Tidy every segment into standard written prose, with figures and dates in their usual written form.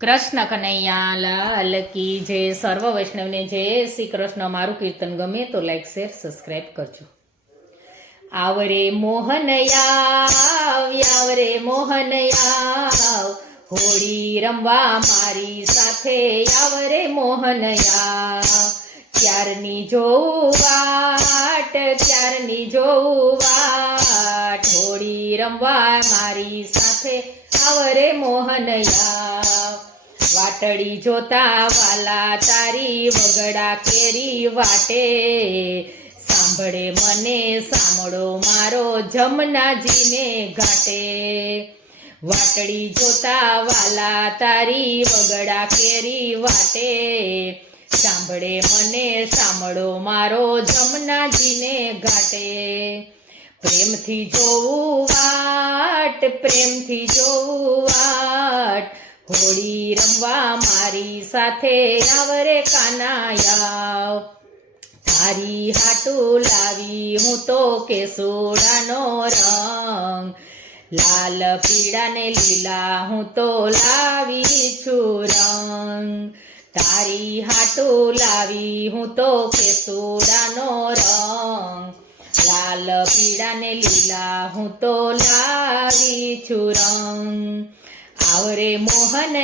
કૃષ્ણ કનૈયા લાલ કી જય. સર્વ વૈષ્ણવને જય શ્રી કૃષ્ણ. મારું કીર્તન ગમે તો લાઈક શેર સબસ્ક્રાઈબ કરજો. આવરે મોહન આવરે મોહન હોળી રમવા મારી સાથે આવરે મોહન ક્યારની જોઉં વાટ હોળી રમવા મારી સાથે આવરે મોહન વાટડી જોતા વાલા તારી વગડા કેરી વાટે સાંભળે મને સાંભળો મારો જમનાજીને ઘાટે વાટડી જોતા વાલા તારી વગડા કેરી વાટે સાંભળે મને સાંભળો મારો જમનાજીને ઘાટે પ્રેમથી જોવું વાટ હોળી રમવા મારી સાથે આવરે કાનાયા તારી હાટું લાવી હું તો કેસુડાનો રંગ લાલ પીળા ને લીલા હું તો લાવી છું રંગ તારી હાટું લાવી હું તો કેસુડાનો રંગ લાલ પીળા ને લીલા હું તો લાવી છું રંગ આવરે મોહન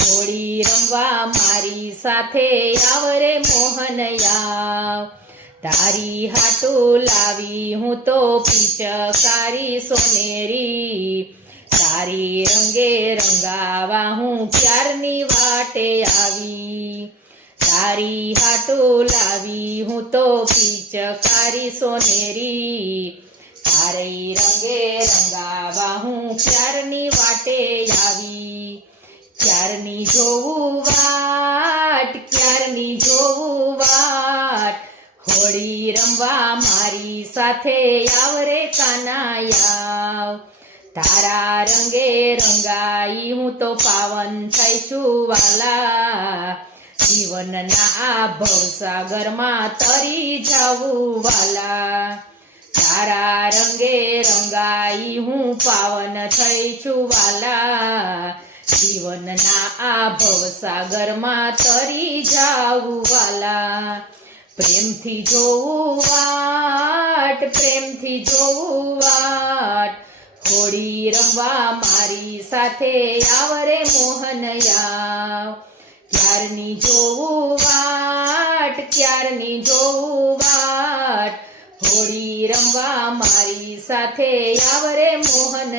હોળી રમવા મારી સાથે આવરે મોહન તારી હાટું લાવી હું તો પિચકારી સોનેરી તારી રંગે રંગાવા હું ક્યારની વાટે આવી તારી હાટું લાવી હું તો પિચકારી સોનેરી તારી રંગે રંગાવા હું ક્યારની વાટે આવી ક્યારની જોવું વાટ હોળી રમવા મારી સાથે આવરે કાનાયા તારા રંગે રંગાઈ હું તો પાવન થઈ છું વાલા જીવનના આ ભવસાગરમાં તરી જાવું વાલા તારા રંગે રંગાઈ હું પાવન થઈ છું વાલા જીવનના આ ભવસાગરમાં તરી જાવું વાલા પ્રેમથી જોવું વાટ હોળી રમવા મારી સાથે આવરે મોહન ક્યારની જોવું વાટ હોળી રમવા મારી સાથે આવરે મોહન